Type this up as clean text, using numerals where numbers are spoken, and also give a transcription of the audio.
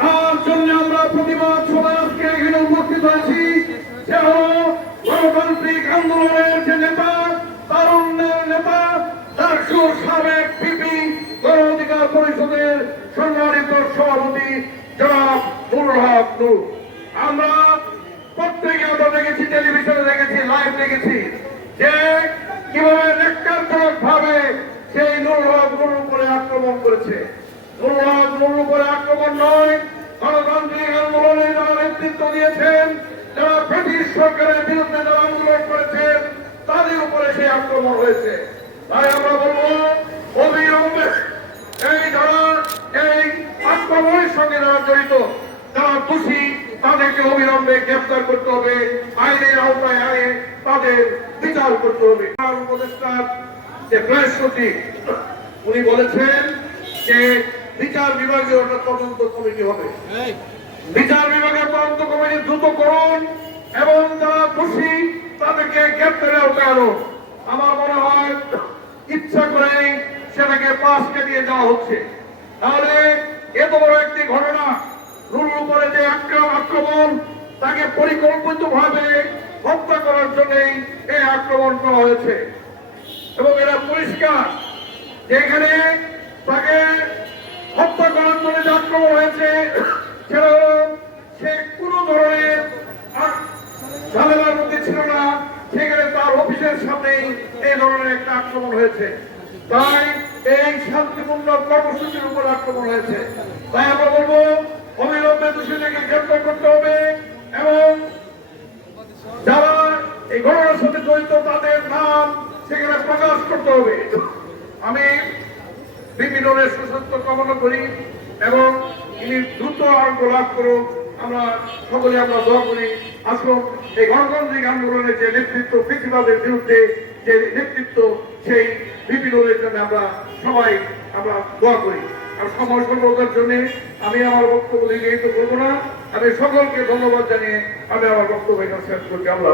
তার জন্য আমরা প্রতিবাদ সবাই আজকে এখানে উপস্থিত হয়েছি। সে হল গণতান্ত্রিক আন্দোলনের যে নেতা, তারুণ্যের নেতা, ডাকসুর সাবেক পিপি, গণ অধিকার পরিষদের সম্মানিত সভাপতি জনাব নুরুল হক নূর। আমরা প্রত্যেকে আমরা দেখেছি, টেলিভিশনে দেখেছি, লাইভ দেখেছি যে কিভাবে ন্যাক্কারজনক ভাবে সেই নুরুল হক নুরুর উপরে আক্রমণ করেছে। নুরুল হক নুরুর উপরে আক্রমণ নয়, গণতান্ত্রিক আন্দোলনে যারা নেতৃত্ব দিয়েছেন, যারা ব্রিটিশ সরকারের বিরুদ্ধে যারা আন্দোলন করেছেন, তাদের উপরে সেই আক্রমণ হয়েছে। তাই আমরা বলবো অবিলম্বে এই যারা এই আক্রমণের সঙ্গে যারা জড়িত, যারা দোষী, তাদেরকে অবিলম্বে গ্রেফতার করতে হবে, আইনের আওতায় আনে তাদের বিচার করতে হবে। উপদেষ্টার যে প্রেস সচিব উনি বলেছেন যে বিচার বিভাগীয় তদন্ত কমিটি হবে। বিচার বিভাগের তদন্ত কমিটি দ্রুত করুন এবং যারা দোষী তাদেরকে গ্রেফতারের আওতায় আনুন। আমার মনে হয় ইচ্ছা করেই সেটাকে পাশ কাটিয়ে যাওয়া হচ্ছে। তাহলে এত বড় একটি ঘটনা, নুরুর উপরে যে আক্রমণ, তাকে পরিকল্পিতভাবে হত্যা করার জন্যই এই আক্রমণ করা হয়েছে এবং এরা পরিষ্কার যেখানে তাকে হত্যা করার জন্য যে আক্রমণ হয়েছে সেটা সে কোনো ধরনের ঝামেলার মধ্যে ছিল না, সেখানে তার অফিসের সামনেই এই ধরনের একটা আক্রমণ হয়েছে। তাই এই শান্তিপূর্ণ কর্মসূচির উপর আক্রমণ হয়েছে। তাই আমরা বলবো অবিলম্বে দোষীদেরকে গ্রেফতার করতে হবে এবং যারা এই ঘটনার সাথে জড়িত তাদের নাম সেখানে প্রকাশ করতে হবে। আমি বিভিন্ন সুস্বাস্থ্য কামনা করি এবং তিনি দ্রুত আরোগ্য লাভ করুন। আমরা সকলে আমরা দোয়া করি। আসুন এই গণতান্ত্রিক আন্দোলনের যে নেতৃত্ব, ফেসিবাদের বিরুদ্ধে যে নেতৃত্ব, সেই বিপিনের জন্য আমরা সবাই আমরা দোয়া করি। আর সময় স্বল্পতার জন্য আমি আমার বক্তব্য দীর্ঘায়িত করবো না। আমি সকলকে ধন্যবাদ জানিয়ে আমি আমার বক্তব্য শেষ করছি। আমরা